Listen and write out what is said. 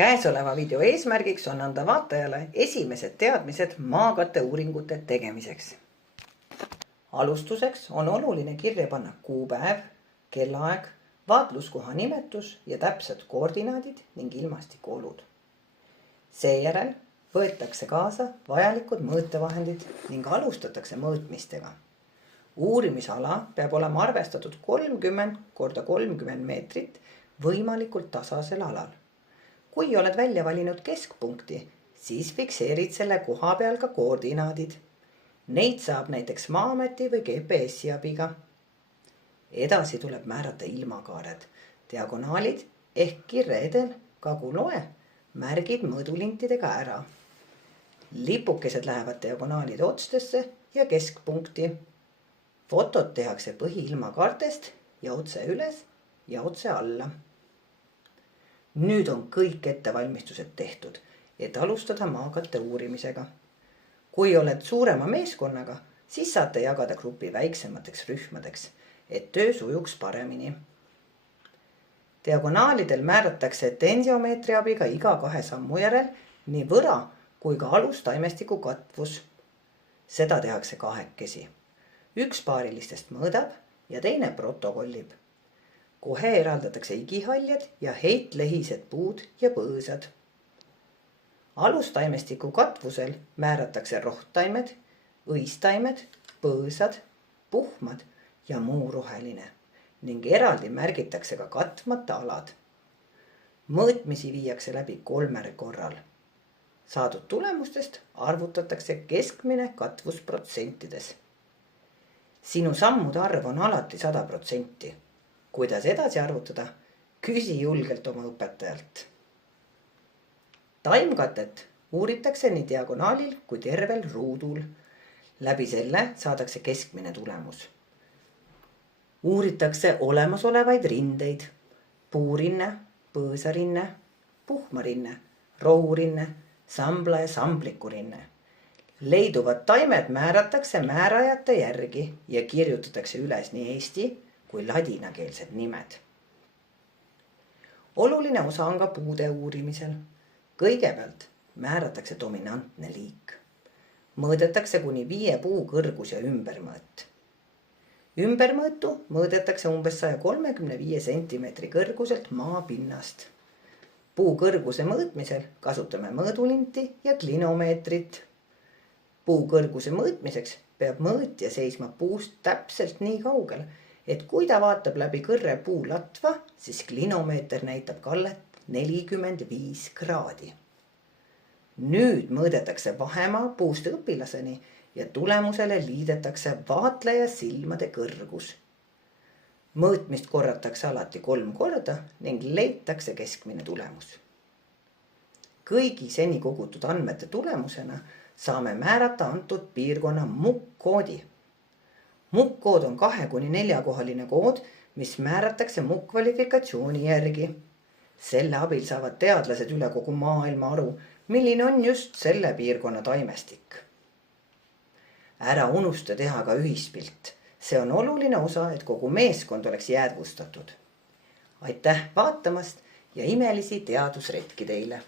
Käesoleva video eesmärgiks on anda vaatajale esimesed teadmised maakatte uuringute tegemiseks. Alustuseks on oluline kirja panna kuupäev, kellaaeg, vaatluskoha nimetus ja täpsed koordinaadid ning ilmastikuolud. Seejärel võetakse kaasa vajalikud mõõtevahendid ning alustatakse mõõtmistega. Uurimisala peab olema arvestatud 30 × 30 meetrit võimalikult tasasel alal. Kui oled välja valinud keskpunkti, siis fikseerid selle koha peal ka koordinaadid. Neid saab näiteks Maa-ameti või GPS-i abiga. Edasi tuleb määrata ilmakaared, diagonaalid ehk kirreedel, kaguloe, märgid mõõdulintidega ära. Lipukesed lähevad diagonaalide otstesse ja keskpunkti. Fotod tehakse põhiilmakaartest ja otse üles ja otse alla. Nüüd on kõik ettevalmistused tehtud, et alustada maakatte uurimisega. Kui oled suurema meeskonnaga, siis saate jagada grupi väiksemateks rühmadeks, et töö sujuks paremini. Diagonaalidel määratakse tensiomeetri abiga iga 2 sammu järel nii võra kui ka alustaimestiku katvus. Seda tehakse kahekesi. Üks paarilistest mõõdab ja teine protokollib. Kohe eraldatakse igihaljed ja heitlehised puud ja põõsad. Alustaimestiku katvusel määratakse rohttaimed, õistaimed, põõsad, puhmad ja muu roheline ning eraldi märgitakse ka katmata alad. Mõõtmisi viiakse läbi 3 korral. Saadud tulemustest arvutatakse keskmine katvus protsentides. Sinu sammude arv on alati 100%. Kuidas edasi arvutada? Küsi julgelt oma õpetajalt. Taimkatet uuritakse nii diagonaalil kui tervel ruudul. Läbi selle saadakse keskmine tulemus. Uuritakse olemasolevaid rindeid, puurinne, põõsarinne, puhmarinne, rohurinne, sambla ja samblikurinne. Leiduvad taimed määratakse määrajate järgi ja kirjutatakse üles nii eesti kui ladinakeelsed nimed. Oluline osa on ka puude uurimisel. Kõigepealt määratakse dominantne liik. Mõõdetakse kuni 5 puu kõrgus ja ümbermõõt. Ümbermõõtu mõõdetakse umbes 135 cm kõrguselt maapinnast. Puu kõrguse mõõtmisel kasutame mõõdulinti ja klinomeetrit. Puu kõrguse mõõtmiseks peab mõõtja seisma puust täpselt nii kaugel, et kui ta vaatab läbi kõrre puu latva, siis klinomeeter näitab kallet 45 kraadi. Nüüd mõõdetakse vahemaa puust õpilaseni ja tulemusele liidetakse vaatleja silmade kõrgus. Mõõtmist korratakse alati 3 korda ning leitakse keskmine tulemus. Kõigi seni kogutud andmete tulemusena saame määrata antud piirkonna MUK-koodi. MUK-kood on 2–4-kohaline kood, mis määratakse MUK-kvalifikatsiooni järgi. Selle abil saavad teadlased üle kogu maailma aru, milline on just selle piirkonna taimestik. Ära unusta teha ka ühispilt. See on oluline osa, et kogu meeskond oleks jäädvustatud. Aitäh vaatamast ja imelisi teadusretki teile!